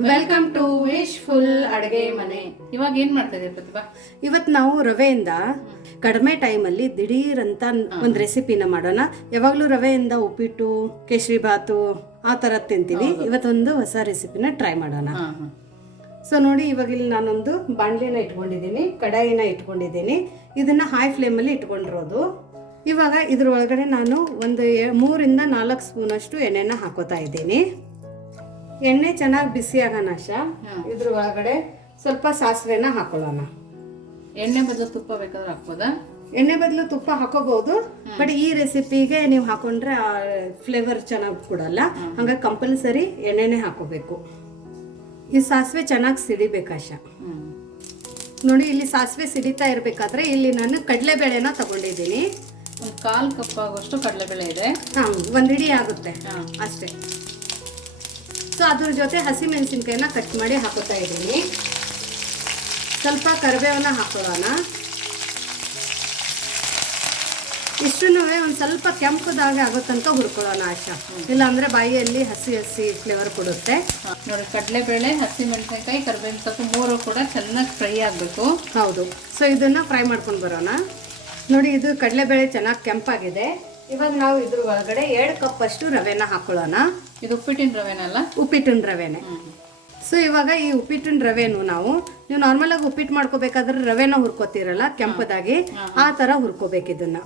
Welcome to wishful ಅಡುಗೆ ಮನೆ. ಇವಾಗ ಏನ್ ಮಾಡ್ತಾ ಇದೀವಿ ಪ್ರತಿಭಾ? ಇವತ್ತು ನಾವು ರವೆಯಿಂದ ಕಡಿಮೆ ಟೈಮಲ್ಲಿ ದಿಢೀರಂತ ಒಂದು ರೆಸಿಪಿನ ಮಾಡೋಣ. ಯಾವಾಗಲೂ ರವೆಯಿಂದ ಉಪ್ಪಿಟ್ಟು, ಕೇಸರಿ ಬಾತು ಆ ಥರ ತಿಂತೀವಿ. ಇವತ್ತೊಂದು ಹೊಸ ರೆಸಿಪಿನ ಟ್ರೈ ಮಾಡೋಣ. ಸೊ ನೋಡಿ, ಇವಾಗ ಇಲ್ಲಿ ನಾನೊಂದು ಬಾಣಲೆನ ಇಟ್ಕೊಂಡಿದ್ದೀನಿ, ಕಡಾಯಿನ ಇಟ್ಕೊಂಡಿದ್ದೀನಿ. ಇದನ್ನ ಹೈ ಫ್ಲೇಮಲ್ಲಿ ಇಟ್ಕೊಂಡಿರೋದು. ಇವಾಗ ಇದ್ರ ಒಳಗಡೆ ನಾನು ಒಂದು 3 ಇಂದ 4 ಸ್ಪೂನ್ ಅಷ್ಟು ಎಣ್ಣೆನ ಹಾಕೋತಾ ಇದ್ದೀನಿ. ಎಣ್ಣೆ ಚೆನ್ನಾಗಿ ಬಿಸಿ ಆಗೋಣ. ಇದ್ರ ಒಳಗಡೆ ಸ್ವಲ್ಪ ಸಾಸಿವೆನ ಹಾಕೊಳ್ಳೋಣ. ಎಣ್ಣೆ ಬದಲು ತುಪ್ಪ ಬೇಕಾದ್ರೆ ಹಾಕ್ಬೋದಾ? ಎಣ್ಣೆ ಬದಲು ತುಪ್ಪ ಹಾಕೋಬಹುದು, ಬಟ್ ಈ ರೆಸಿಪಿಗೆ ನೀವು ಹಾಕೊಂಡ್ರೆ ಫ್ಲೇವರ್ ಚೆನ್ನಾಗಿ ಕೊಡಲ್ಲ. ಹಂಗಾಗಿ ಕಂಪಲ್ಸರಿ ಎಣ್ಣೆನೆ ಹಾಕೋಬೇಕು. ಈ ಸಾಸಿವೆ ಚೆನ್ನಾಗಿ ಸಿಡಿಬೇಕಾಶ. ನೋಡಿ, ಇಲ್ಲಿ ಸಾಸಿವೆ ಸಿಡಿತಾ ಇರಬೇಕಾದ್ರೆ ಇಲ್ಲಿ ನಾನು ಕಡಲೆಬೇಳೆನ ತಗೊಂಡಿದ್ದೀನಿ. ಒಂದು 1/4 ಕಪ್ ಆಗುವಷ್ಟು ಕಡಲೆಬೇಳೆ ಇದೆ. ಒಂದು ಹಿಡಿ ಆಗುತ್ತೆ ಅಷ್ಟೇ. ಸೊ ಅದ್ರ ಜೊತೆ ಹಸಿ ಮೆಣಸಿನ್ಕಾಯಿನ ಕಟ್ ಮಾಡಿ ಹಾಕೋತಾ ಇದ್ದೀನಿ. ಸ್ವಲ್ಪ ಕರಿಬೇವನ್ನ ಹಾಕೊಳ್ಳೋಣ. ಇಷ್ಟನ್ನೂ ಒಂದು ಸ್ವಲ್ಪ ಕೆಂಪುದಾಗ ಆಗೋ ತನಕ ಹುರ್ಕೊಳ್ಳೋಣ ಆಶಾ. ಇಲ್ಲಾಂದ್ರೆ ಬಾಯಿಯಲ್ಲಿ ಹಸಿ ಹಸಿ ಫ್ಲೇವರ್ ಕೊಡುತ್ತೆ. ನೋಡಿ, ಕಡಲೆಬೇಳೆ, ಹಸಿ ಮೆಣಸಿನಕಾಯಿ, ಕರಿಬೇವಿನ ಸೊಪ್ಪು 3 ಕೂಡ ಚೆನ್ನಾಗಿ ಫ್ರೈ ಆಗಬೇಕು. ಹೌದು. ಸೊ ಇದನ್ನ ಫ್ರೈ ಮಾಡ್ಕೊಂಡು ಬರೋಣ. ನೋಡಿ, ಇದು ಕಡಲೆಬೇಳೆ ಚೆನ್ನಾಗಿ ಕೆಂಪಾಗಿದೆ. ಇವಾಗ ನಾವು ಇದ್ರ ಒಳಗಡೆ 2 ಕಪ್ ಅಷ್ಟು ರವೆನ ಹಾಕೊಳ್ಳೋಣ. ಇದು ಉಪ್ಪಿಟ್ಟಿನ ರವೆನಲ್ಲ? ಉಪ್ಪಿಟ್ಟಿನ ರವೆನೆ. ಸೊ ಇವಾಗ ಈ ಉಪ್ಪಿಟ್ಟಿನ ರವೆನು ನೀವು ನಾರ್ಮಲ್ ಆಗಿ ಉಪ್ಪಿಟ್ಟು ಮಾಡ್ಕೋಬೇಕಾದ್ರೆ ರವೆನ ಹುರ್ಕೋತಿರಲ್ಲ ಕೆಂಪದಾಗಿ, ಆ ತರ ಹುರ್ಕೋಬೇಕು ಇದನ್ನ.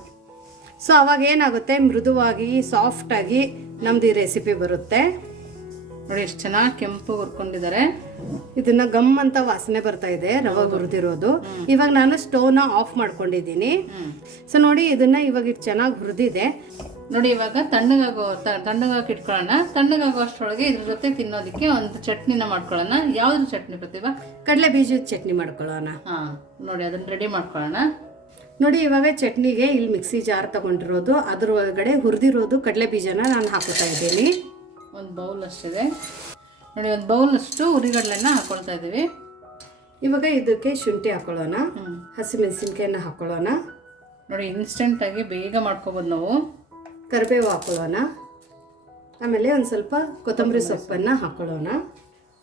ಸೊ ಅವಾಗ ಏನಾಗುತ್ತೆ, ಮೃದುವಾಗಿ ಸಾಫ್ಟ್ ಆಗಿ ನಮ್ದು ಈ ರೆಸಿಪಿ ಬರುತ್ತೆ. ನೋಡಿ, ಎಷ್ಟು ಚೆನ್ನಾಗಿ ಕೆಂಪು ಹುರ್ಕೊಂಡಿದ್ದಾರೆ. ಇದನ್ನ ಗಮ್ ಅಂತ ವಾಸನೆ ಬರ್ತಾ ಇದೆ ರವೆ ಹುರಿದಿರೋದು. ಇವಾಗ ನಾನು ಸ್ಟವ್ನ ಆಫ್ ಮಾಡ್ಕೊಂಡಿದ್ದೀನಿ. ಸೊ ನೋಡಿ, ಇದನ್ನ ಇವಾಗ ಚೆನ್ನಾಗಿ ಹುರಿದಿದೆ. ನೋಡಿ, ಇವಾಗ ತಣ್ಣಗಾಗಿ ಇಟ್ಕೊಳ್ಳೋಣ. ತಣ್ಣಗಾಗೋ ಅಷ್ಟರೊಳಗೆ ಇದ್ರ ಜೊತೆ ತಿನ್ನೋದಕ್ಕೆ ಒಂದು ಚಟ್ನಿನ ಮಾಡ್ಕೊಳ್ಳೋಣ. ಯಾವ್ದು ಚಟ್ನಿ ಪ್ರತಿಭಾ? ಕಡಲೆ ಬೀಜದ ಚಟ್ನಿ ಮಾಡ್ಕೊಳ್ಳೋಣ. ನೋಡಿ, ಅದನ್ನ ರೆಡಿ ಮಾಡ್ಕೊಳ್ಳೋಣ. ನೋಡಿ, ಇವಾಗ ಚಟ್ನಿಗೆ ಇಲ್ಲಿ ಮಿಕ್ಸಿ ಜಾರ್ ತಗೊಂಡಿರೋದು, ಅದ್ರ ಒಳಗಡೆ ಹುರಿದಿರೋದು ಕಡಲೆ ಬೀಜನ ನಾನು ಹಾಕೋತಾ ಇದ್ದೀನಿ. ಒಂದು ಬೌಲ್ ಅಷ್ಟಿದೆ. ನೋಡಿ, ಒಂದು ಬೌಲ್ ಅಷ್ಟು ಹುರಿಗಡಲೆನ ಹಾಕೊಳ್ತಾ ಇದ್ದೀವಿ. ಇವಾಗ ಇದಕ್ಕೆ ಶುಂಠಿ ಹಾಕೊಳ್ಳೋಣ, ಹಸಿಮೆಣಸಿನ್ಕಾಯಿನ ಹಾಕೊಳ್ಳೋಣ. ನೋಡಿ, ಇನ್ಸ್ಟೆಂಟ್ ಆಗಿ ಬೇಗ ಮಾಡ್ಕೋಬೋದು ನಾವು. ಕರಿಬೇವು ಹಾಕೊಳ್ಳೋಣ. ಆಮೇಲೆ ಒಂದು ಸ್ವಲ್ಪ ಕೊತ್ತಂಬರಿ ಸೊಪ್ಪನ್ನು ಹಾಕೊಳ್ಳೋಣ.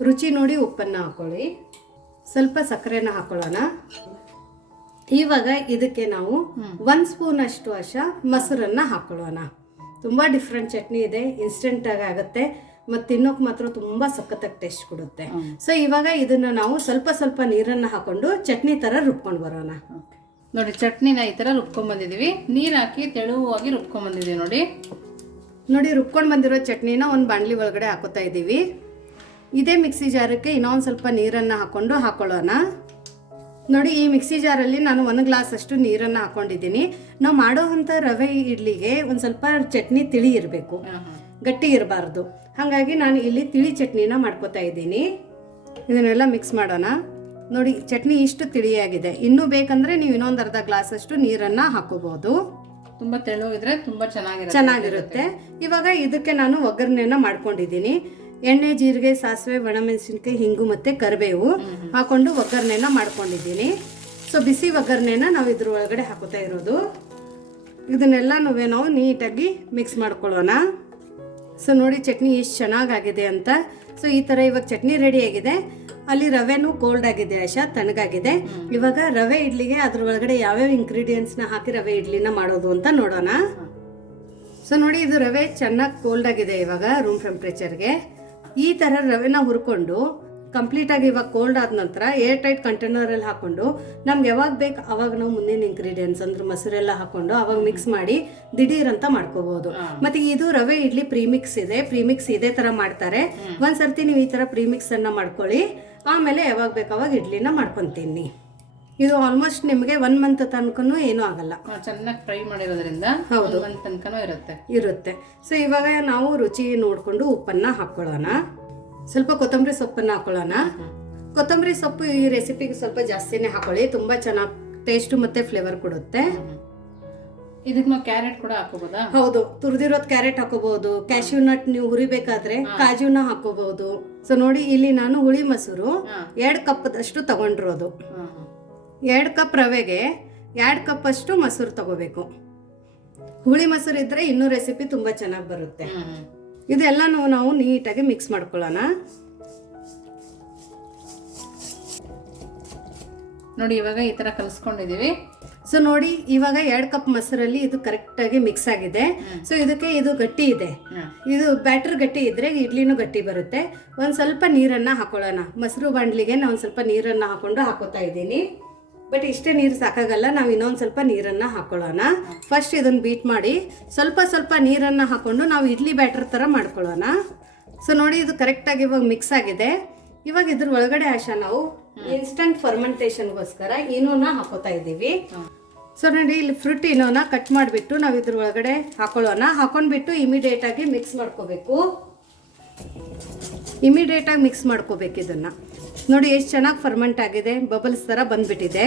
ರುಚಿ ನೋಡಿ ಉಪ್ಪನ್ನು ಹಾಕೊಳ್ಳಿ. ಸ್ವಲ್ಪ ಸಕ್ಕರೆನ ಹಾಕೊಳ್ಳೋಣ. ಇವಾಗ ಇದಕ್ಕೆ ನಾವು 1 ಸ್ಪೂನ್ ಅಷ್ಟು ಮೊಸರನ್ನ ಹಾಕೊಳ್ಳೋಣ. ತುಂಬ ಡಿಫ್ರೆಂಟ್ ಚಟ್ನಿ ಇದೆ, ಇನ್ಸ್ಟೆಂಟ್ ಆಗಿ ಆಗುತ್ತೆ ಮತ್ತು ತಿನ್ನೋಕೆ ಮಾತ್ರ ತುಂಬ ಸಖತ್ತಾಗಿ ಟೇಸ್ಟ್ ಕೊಡುತ್ತೆ. ಸೊ ಇವಾಗ ಇದನ್ನ ನಾವು ಸ್ವಲ್ಪ ಸ್ವಲ್ಪ ನೀರನ್ನು ಹಾಕೊಂಡು ಚಟ್ನಿ ಥರ ರುಬ್ಕೊಂಡು ಬರೋಣ. ನೋಡಿ, ಚಟ್ನಿನ ಈ ಥರ ರುಬ್ಕೊಂಡ್ಬಂದಿದ್ದೀವಿ. ನೀರು ಹಾಕಿ ತೆಳುವಾಗಿ ರುಬ್ಕೊಂಡ್ಬಂದಿದ್ದೀವಿ. ನೋಡಿ, ರುಬ್ಕೊಂಡು ಬಂದಿರೋ ಚಟ್ನಿನ ಒಂದು ಬಾಣಲಿ ಒಳಗಡೆ ಹಾಕೋತಾ ಇದ್ದೀವಿ. ಇದೇ ಮಿಕ್ಸಿ ಜಾರಕ್ಕೆ ಇನ್ನೊಂದು ಸ್ವಲ್ಪ ನೀರನ್ನು ಹಾಕೊಳ್ಳೋಣ. ನೋಡಿ, ಈ ಮಿಕ್ಸಿ ಜಾರಲ್ಲಿ ನಾನು 1 ಗ್ಲಾಸ್ ಅಷ್ಟು ನೀರನ್ನು ಹಾಕೊಂಡಿದ್ದೀನಿ. ನಾವು ಮಾಡೋ ಅಂಥ ರವೆ ಇಡ್ಲಿಗೆ ಒಂದು ಸ್ವಲ್ಪ ಚಟ್ನಿ ತಿಳಿ ಇರಬೇಕು, ಗಟ್ಟಿ ಇರಬಾರ್ದು. ಹಾಗಾಗಿ ನಾನು ಇಲ್ಲಿ ತಿಳಿ ಚಟ್ನಿನ ಮಾಡ್ಕೋತಾ ಇದ್ದೀನಿ. ಇದನ್ನೆಲ್ಲ ಮಿಕ್ಸ್ ಮಾಡೋಣ. ನೋಡಿ, ಚಟ್ನಿ ಇಷ್ಟು ತಿಳಿಯಾಗಿದೆ. ಇನ್ನೂ ಬೇಕಂದ್ರೆ ನೀವು ಇನ್ನೊಂದು ಅರ್ಧ ಗ್ಲಾಸ್ ಅಷ್ಟು ನೀರನ್ನು ಹಾಕೋಬಹುದು. ತುಂಬ ತೆಳುವಿದ್ರೆ ತುಂಬ ಚೆನ್ನಾಗಿರುತ್ತೆ. ಇವಾಗ ಇದಕ್ಕೆ ನಾನು ಒಗ್ಗರಣೆನ ಮಾಡ್ಕೊಂಡಿದ್ದೀನಿ. ಎಣ್ಣೆ, ಜೀರಿಗೆ, ಸಾಸಿವೆ, ಒಣಮೆಣಸಿನ್ಕಾಯಿ, ಹಿಂಗು ಮತ್ತು ಕರಿಬೇವು ಹಾಕೊಂಡು ಒಗ್ಗರಣೆನ ಮಾಡ್ಕೊಂಡಿದ್ದೀನಿ. ಸೊ ಬಿಸಿ ಒಗ್ಗರಣೆನ ನಾವು ಇದ್ರ ಒಳಗಡೆ ಹಾಕೋತಾ ಇರೋದು. ಇದನ್ನೆಲ್ಲ ನಾವು ನೀಟಾಗಿ ಮಿಕ್ಸ್ ಮಾಡ್ಕೊಳ್ಳೋಣ. ಸೊ ನೋಡಿ, ಚಟ್ನಿ ಎಷ್ಟು ಚೆನ್ನಾಗಾಗಿದೆ ಅಂತ. ಸೊ ಈ ಥರ ಇವಾಗ ಚಟ್ನಿ ರೆಡಿ ಆಗಿದೆ. ಅಲ್ಲಿ ರವೆನೂ ಕೋಲ್ಡ್ ಆಗಿದೆ ತಣ್ಣಗಾಗಿದೆ. ಇವಾಗ ರವೆ ಇಡ್ಲಿಗೆ ಅದ್ರ ಒಳಗಡೆ ಯಾವ್ಯಾವ ಇಂಗ್ರೀಡಿಯೆಂಟ್ಸ್ನ ಹಾಕಿ ರವೆ ಇಡ್ಲಿನ ಮಾಡೋದು ಅಂತ ನೋಡೋಣ. ಸೊ ನೋಡಿ, ಇದು ರವೆ ಚೆನ್ನಾಗಿ ಕೋಲ್ಡ್ ಆಗಿದೆ. ಇವಾಗ ರೂಮ್ ಟೆಂಪ್ರೇಚರ್ಗೆ ಈ ಥರ ರವೆನ ಹುರ್ಕೊಂಡು ಕಂಪ್ಲೀಟಾಗಿ ಇವಾಗ ಕೋಲ್ಡ್ ಆದ ನಂತರ ಏರ್ ಟೈಟ್ ಕಂಟೈನರಲ್ಲಿ ಹಾಕೊಂಡು ನಮ್ಗೆ ಯಾವಾಗ ಬೇಕು ಅವಾಗ ನಾವು ಮುಂದಿನ ಇಂಗ್ರೀಡಿಯೆಂಟ್ಸ್ ಅಂದ್ರೆ ಮೊಸರೆಲ್ಲ ಹಾಕೊಂಡು ಅವಾಗ ಮಿಕ್ಸ್ ಮಾಡಿ ದಿಢೀರ್ ಅಂತ ಮಾಡ್ಕೋಬಹುದು. ಮತ್ತೆ ಇದು ರವೆ ಇಡ್ಲಿ ಪ್ರೀಮಿಕ್ಸ್ ಇದೆ. ಪ್ರೀಮಿಕ್ಸ್ ಇದೇ ಥರ ಮಾಡ್ತಾರೆ. ಒಂದ್ಸರ್ತಿ ನೀವು ಈ ಥರ ಪ್ರೀಮಿಕ್ಸ್ ಅನ್ನ ಮಾಡ್ಕೊಳ್ಳಿ. ಆಮೇಲೆ ಯಾವಾಗ ಬೇಕು ಅವಾಗ ಇಡ್ಲಿನ ಮಾಡ್ಕೊತೀನಿ. ಇದು ಆಲ್ಮೋಸ್ಟ್ ನಿಮಗೆ 1 ಮಂತ್ ತನಕನೂ ಏನೂ ಆಗಲ್ಲ. ಚೆನ್ನಾಗಿ ಫ್ರೈ ಮಾಡಿರೋದ್ರಿಂದ 1 ಮಂತ್ ತನಕನೂ ಇರುತ್ತೆ. ಸೊ ಇವಾಗ ನಾವು ರುಚಿ ನೋಡಿಕೊಂಡು ಉಪ್ಪನ್ನು ಹಾಕೊಳ್ಳೋಣ. ಸ್ವಲ್ಪ ಕೊತ್ತಂಬರಿ ಸೊಪ್ಪನ್ನು ಹಾಕೊಳ್ಳೋಣ. ಕೊತ್ತಂಬರಿ ಸೊಪ್ಪು ಈ ರೆಸಿಪಿಗೆ ಸ್ವಲ್ಪ ಜಾಸ್ತಿನೇ ಹಾಕೊಳ್ಳಿ, ತುಂಬ ಚೆನ್ನಾಗಿ ಟೇಸ್ಟು ಮತ್ತು ಫ್ಲೇವರ್ ಕೊಡುತ್ತೆ. ಇದಕ್ಕೆ ನಾವು ಕ್ಯಾರೆಟ್ ಕೂಡ ಹಾಕೋಬಹುದಾ? ಹೌದು, ತುರಿದಿರೋದು ಕ್ಯಾರೆಟ್ ಹಾಕೋಬಹುದು. ಕ್ಯಾಶ್ಯೂ ನಟ್ ನೀವು ಹುರಿಬೇಕಾದ್ರೆ ಕಾಜುನ ಹಾಕೋಬಹುದು. ಸೊ ನೋಡಿ, ಇಲ್ಲಿ ನಾನು ಹುಳಿ ಮೊಸರು 2 ಕಪ್ ಅಷ್ಟು ತಗೊಂಡಿರೋದು. 2 ಕಪ್ ರವೆಗೆ 2 ಕಪ್ ಅಷ್ಟು ಮೊಸರು ತಗೋಬೇಕು. ಹುಳಿ ಮೊಸರು ಇದ್ರೆ ಇನ್ನೂ ರೆಸಿಪಿ ತುಂಬಾ ಚೆನ್ನಾಗಿ ಬರುತ್ತೆ. ಇದೆಲ್ಲನೂ ನಾವು ನೀಟಾಗಿ ಮಿಕ್ಸ್ ಮಾಡ್ಕೊಳ್ಳೋಣ. ನೋಡಿ ಇವಾಗ ಈ ಥರ ಕಲಿಸ್ಕೊಂಡಿದ್ದೀವಿ. ಸೊ ನೋಡಿ ಇವಾಗ 2 ಕಪ್ ಮೊಸರಲ್ಲಿ ಇದು ಕರೆಕ್ಟಾಗಿ ಮಿಕ್ಸ್ ಆಗಿದೆ. ಸೊ ಇದಕ್ಕೆ ಇದು ಗಟ್ಟಿ ಇದೆ, ಇದು ಬ್ಯಾಟರ್ ಗಟ್ಟಿ ಇದ್ರೆ ಇಡ್ಲಿನೂ ಗಟ್ಟಿ ಬರುತ್ತೆ. ಒಂದು ಸ್ವಲ್ಪ ನೀರನ್ನು ಹಾಕೊಳ್ಳೋಣ. ಮೊಸರು ಬಾಂಡ್ಲಿಗೆ ನಾನು ಸ್ವಲ್ಪ ನೀರನ್ನು ಹಾಕೊಂಡು ಹಾಕೋತಾ ಇದ್ದೀನಿ. ಬಟ್ ಇಷ್ಟೇ ನೀರು ಸಾಕಾಗಲ್ಲ, ನಾವು ಇನ್ನೊಂದು ಸ್ವಲ್ಪ ನೀರನ್ನು ಹಾಕೊಳ್ಳೋಣ. ಫಸ್ಟ್ ಇದನ್ನು ಬೀಟ್ ಮಾಡಿ ಸ್ವಲ್ಪ ಸ್ವಲ್ಪ ನೀರನ್ನು ಹಾಕೊಂಡು ನಾವು ಇಡ್ಲಿ ಬ್ಯಾಟರ್ ಥರ ಮಾಡ್ಕೊಳ್ಳೋಣ. ಸೊ ನೋಡಿ ಇದು ಕರೆಕ್ಟಾಗಿ ಇವಾಗ ಮಿಕ್ಸ್ ಆಗಿದೆ. ಇವಾಗ ಇದ್ರ ಒಳಗಡೆ ನಾವು ಇನ್ಸ್ಟಂಟ್ ಫರ್ಮೆಂಟೇಷನ್ಗೋಸ್ಕರ ಈನೋನ ಹಾಕೋತಾ ಇದ್ದೀವಿ. ಸೊ ನೋಡಿ ಇಲ್ಲಿ ಫ್ರೂಟ್ ಈನೋನ ಕಟ್ ಮಾಡಿಬಿಟ್ಟು ನಾವು ಇದ್ರ ಒಳಗಡೆ ಹಾಕೊಳ್ಳೋಣ. ಹಾಕೊಂಡ್ಬಿಟ್ಟು ಇಮಿಡಿಯೇಟಾಗಿ ಮಿಕ್ಸ್ ಮಾಡ್ಕೋಬೇಕು. ಇಮಿಡಿಯೇಟಾಗಿ ಮಿಕ್ಸ್ ಮಾಡ್ಕೋಬೇಕು ಇದನ್ನು. ನೋಡಿ ಎಷ್ಟು ಚೆನ್ನಾಗಿ ಫರ್ಮೆಂಟ್ ಆಗಿದೆ, ಬಬಲ್ಸ್ ಥರ ಬಂದ್ಬಿಟ್ಟಿದೆ,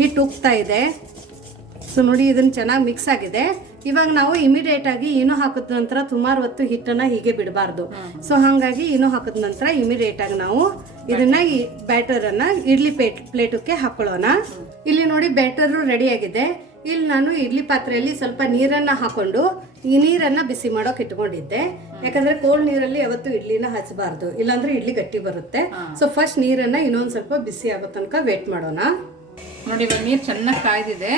ಹಿಟ್ಟು ಉಗ್ತಾ ಇದೆ. ಸೊ ನೋಡಿ ಇದನ್ನು ಚೆನ್ನಾಗಿ ಮಿಕ್ಸ್ ಆಗಿದೆ. ಇವಾಗ ನಾವು ಇಮಿಡಿಯೇಟಾಗಿ ಈನೋ ಹಾಕಿದ ನಂತರ ಸುಮಾರು ಹೊತ್ತು ಹಿಟ್ಟನ್ನು ಹೀಗೆ ಬಿಡಬಾರ್ದು. ಸೊ ಹಾಗಾಗಿ ಈನೋ ಹಾಕಿದ ನಂತರ ಇಮಿಡಿಯೇಟಾಗಿ ನಾವು ಇದನ್ನು ಈ ಬ್ಯಾಟರನ್ನು ಇಡ್ಲಿ ಪ್ಲೇಟಕ್ಕೆ ಹಾಕೊಳ್ಳೋಣ. ಇಲ್ಲಿ ನೋಡಿ ಬ್ಯಾಟರು ರೆಡಿಯಾಗಿದೆ. ಇಲ್ಲಿ ನಾನು ಇಡ್ಲಿ ಪಾತ್ರೆಯಲ್ಲಿ ಸ್ವಲ್ಪ ನೀರನ್ನು ಹಾಕೊಂಡು ಈ ನೀರನ್ನು ಬಿಸಿ ಮಾಡೋಕೆ ಇಟ್ಕೊಂಡಿದ್ದೆ. ಯಾಕಂದರೆ ಕೋಲ್ಡ್ ನೀರಲ್ಲಿ ಯಾವತ್ತು ಇಡ್ಲಿನ ಹಚ್ಚಬಾರ್ದು, ಇಲ್ಲಾಂದ್ರೆ ಇಡ್ಲಿ ಗಟ್ಟಿ ಬರುತ್ತೆ. ಸೊ ಫಸ್ಟ್ ನೀರನ್ನು ಇನ್ನೊಂದು ಸ್ವಲ್ಪ ಬಿಸಿ ಆಗೋ ತನಕ ವೇಟ್ ಮಾಡೋಣ. ನೋಡಿ ಇವಾಗ ನೀರು ಚೆನ್ನಾಗಿ ಕಾಯ್ದಿದೆ.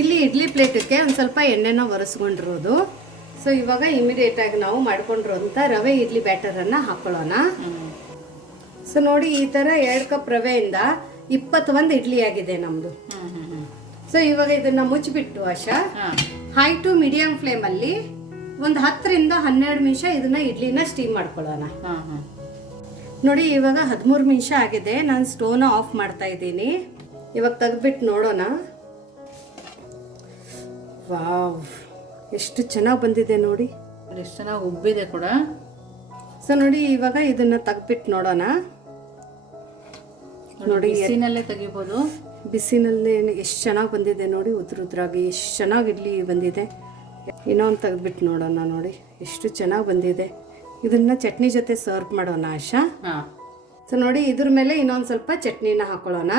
ಇಲ್ಲಿ ಇಡ್ಲಿ ಪ್ಲೇಟಕ್ಕೆ ಒಂದು ಸ್ವಲ್ಪ ಎಣ್ಣೆನ ಒರೆಸ್ಕೊಂಡಿರೋದು. ಸೊ ಇವಾಗ ಇಮಿಡಿಯೇಟಾಗಿ ನಾವು ಮಾಡ್ಕೊಂಡಿರೋಂಥ ರವೆ ಇಡ್ಲಿ ಬ್ಯಾಟರನ್ನು ಹಾಕೊಳ್ಳೋಣ. ಸೊ ನೋಡಿ ಈ ಥರ 2 ಕಪ್ ರವೆಯಿಂದ 21 ಇಡ್ಲಿ ಆಗಿದೆ ನಮ್ಮದು. ಸೊ ಇವಾಗ ಇದನ್ನು ಮುಚ್ಚಿಬಿಟ್ಟು ಆಶಾ ಹೈ ಟು ಮೀಡಿಯಂ ಫ್ಲೇಮಲ್ಲಿ ಒಂದು 10 ರಿಂದ 12 ನಿಮಿಷ ಇದನ್ನು ಇಡ್ಲಿನ ಸ್ಟೀಮ್ ಮಾಡ್ಕೊಳ್ಳೋಣ. ನೋಡಿ ಇವಾಗ 13 ನಿಮಿಷ ಆಗಿದೆ. ನಾನು ಸ್ಟೋವ್ನ ಆಫ್ ಮಾಡ್ತಾ ಇದ್ದೀನಿ. ಇವಾಗ ತೆಗೆದ್ಬಿಟ್ಟು ನೋಡೋಣ. ವಾವ್, ಎಷ್ಟು ಚೆನ್ನಾಗಿ ಬಂದಿದೆ ನೋಡಿ, ಎಷ್ಟು ಚೆನ್ನಾಗಿ ಉಬ್ಬಿದೆ ಕೂಡ. ಸೊ ನೋಡಿ ಇವಾಗ ಇದನ್ನ ತೆಗೆದ್ಬಿಟ್ಟು ನೋಡೋಣ. ನೋಡಿ ಬಿಸಿನಲ್ಲೇ ತೆಗಿಬೋದು. ಬಿಸಿನಲ್ಲೇ ಎಷ್ಟು ಚೆನ್ನಾಗಿ ಬಂದಿದೆ ನೋಡಿ, ಉದ್ರಾಗಿ ಎಷ್ಟು ಚೆನ್ನಾಗಿ ಇಡ್ಲಿ ಬಂದಿದೆ. ಇನ್ನೊಂದು ತೆಗೆದ್ಬಿಟ್ಟು ನೋಡೋಣ. ನೋಡಿ ಎಷ್ಟು ಚೆನ್ನಾಗಿ ಬಂದಿದೆ. ಇದನ್ನ ಚಟ್ನಿ ಜೊತೆ ಸರ್ವ್ ಮಾಡೋಣ ಆಶಾ. ಸೊ ನೋಡಿ ಇದ್ರ ಮೇಲೆ ಇನ್ನೊಂದು ಸ್ವಲ್ಪ ಚಟ್ನಿನ ಹಾಕೊಳ್ಳೋಣ.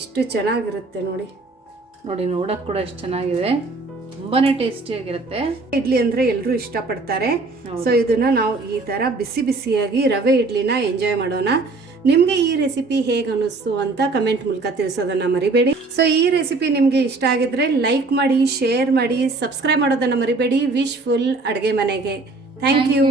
ಎಷ್ಟು ಚೆನ್ನಾಗಿರುತ್ತೆ ನೋಡಿ. ನೋಡಿ ನೋಡೋಕೆ ಕೂಡ ಎಷ್ಟು ಚೆನ್ನಾಗಿದೆ, ತುಂಬಾನೇ ಟೇಸ್ಟಿಯಾಗಿರುತ್ತೆ. ಇಡ್ಲಿ ಅಂದರೆ ಎಲ್ಲರೂ ಇಷ್ಟಪಡ್ತಾರೆ. ಸೊ ಇದನ್ನ ನಾವು ಈ ಥರ ಬಿಸಿ ಬಿಸಿಯಾಗಿ ರವೆ ಇಡ್ಲಿನ ಎಂಜಾಯ್ ಮಾಡೋಣ. ನಿಮಗೆ ಈ ರೆಸಿಪಿ ಹೇಗೆ ಅನ್ನಿಸ್ತು ಅಂತ ಕಮೆಂಟ್ ಮೂಲಕ ತಿಳಿಸೋದನ್ನು ಮರಿಬೇಡಿ. ಸೊ ಈ ರೆಸಿಪಿ ನಿಮಗೆ ಇಷ್ಟ ಆಗಿದ್ರೆ ಲೈಕ್ ಮಾಡಿ, ಶೇರ್ ಮಾಡಿ, ಸಬ್ಸ್ಕ್ರೈಬ್ ಮಾಡೋದನ್ನು ಮರಿಬೇಡಿ. ವಿಶ್ ಫುಲ್ ಅಡುಗೆ ಮನೆಗೆ. Thank you.